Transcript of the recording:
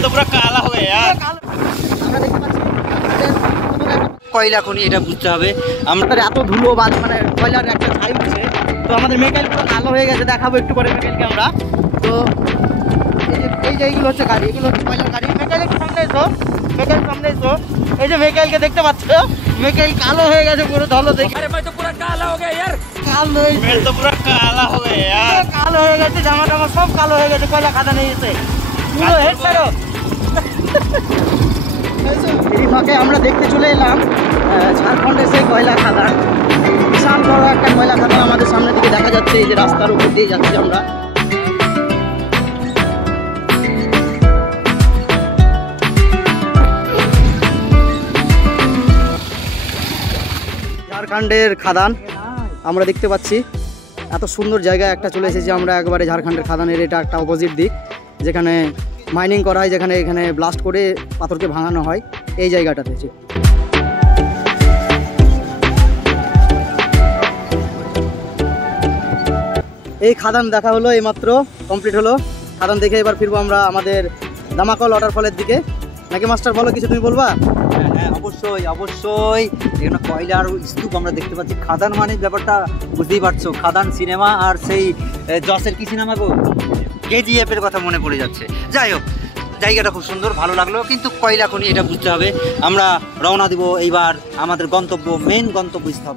तो पूरा काला हो गया यार। কয়লা খনি এটা বুঝতে হবে। আমাদের এত ধুলো বাজ মানে কয়লার একটা ছাই উঠছে, তো আমাদের মেকাইল পুরো কালো হয়ে গেছে। দেখাবো একটু পরে মেকাইলকে আমরা। তো এই যে এইগুলো হচ্ছে গাড়ি, এগুলো হচ্ছে কয়লার গাড়ি। মেকাইল একটু সামনে এসো, মেকাইল সামনে এসো। এই যে মেকাইলকে দেখতে পাচ্ছ, মেকাইল কালো হয়ে গেছে পুরো ধলো দেখে। আরে ভাই তো পুরো কালো হয়ে গেছে यार, কালো হয়ে গেছে তো পুরো কালো হয়ে গেছে यार, কালো হয়ে গেছে, জামা টামা সব কালো হয়ে গেছে কয়লা খাদানে এসে পুরো হেড ছাড়ো। এই ফাঁকে আমরা দেখতে চলে এলাম ঝাড়খণ্ডের সেই কয়লা খাদান। বিশাল বড় একটা কয়লা খাদান আমাদের সামনের দিকে দেখা যাচ্ছে। এই যে রাস্তার উপর দিয়ে যাচ্ছি আমরা। ঝাড়খণ্ডের খাদান আমরা দেখতে পাচ্ছি। এত সুন্দর জায়গা একটা চলে এসেছি আমরা একবারে ঝাড়খণ্ডের খাদানের। এটা একটা অপোজিট দিক, যেখানে মাইনিং করা হয়, যেখানে এখানে ব্লাস্ট করে পাথরকে ভাঙানো হয়। এই জায়গাটাতে এই খাদান দেখা হলো, এইমাত্র কমপ্লিট হলো। খাদান দেখে এবার ফিরবো আমরা আমাদের দামাকল ওয়াটারফলের দিকে। নাকি মাস্টার বলো কিছু, তুমি বলবা? হ্যাঁ অবশ্যই অবশ্যই, এখানে কয়লার স্তূপ আমরা দেখতে পাচ্ছি। খাদান মানে ব্যাপারটা বুঝতেই পারছো, খাদান সিনেমা আর সেই জসের কি সিনেমা গো, কেজিএফ এর কথা মনে পড়ে যাচ্ছে। যাই হোক, জায়গাটা খুব সুন্দর, ভালো লাগলো। কিন্তু কয়লা খনি এটা বুঝতে হবে। আমরা রওনা দিব এইবার আমাদের গন্তব্য, মেন গন্তব্য স্থল।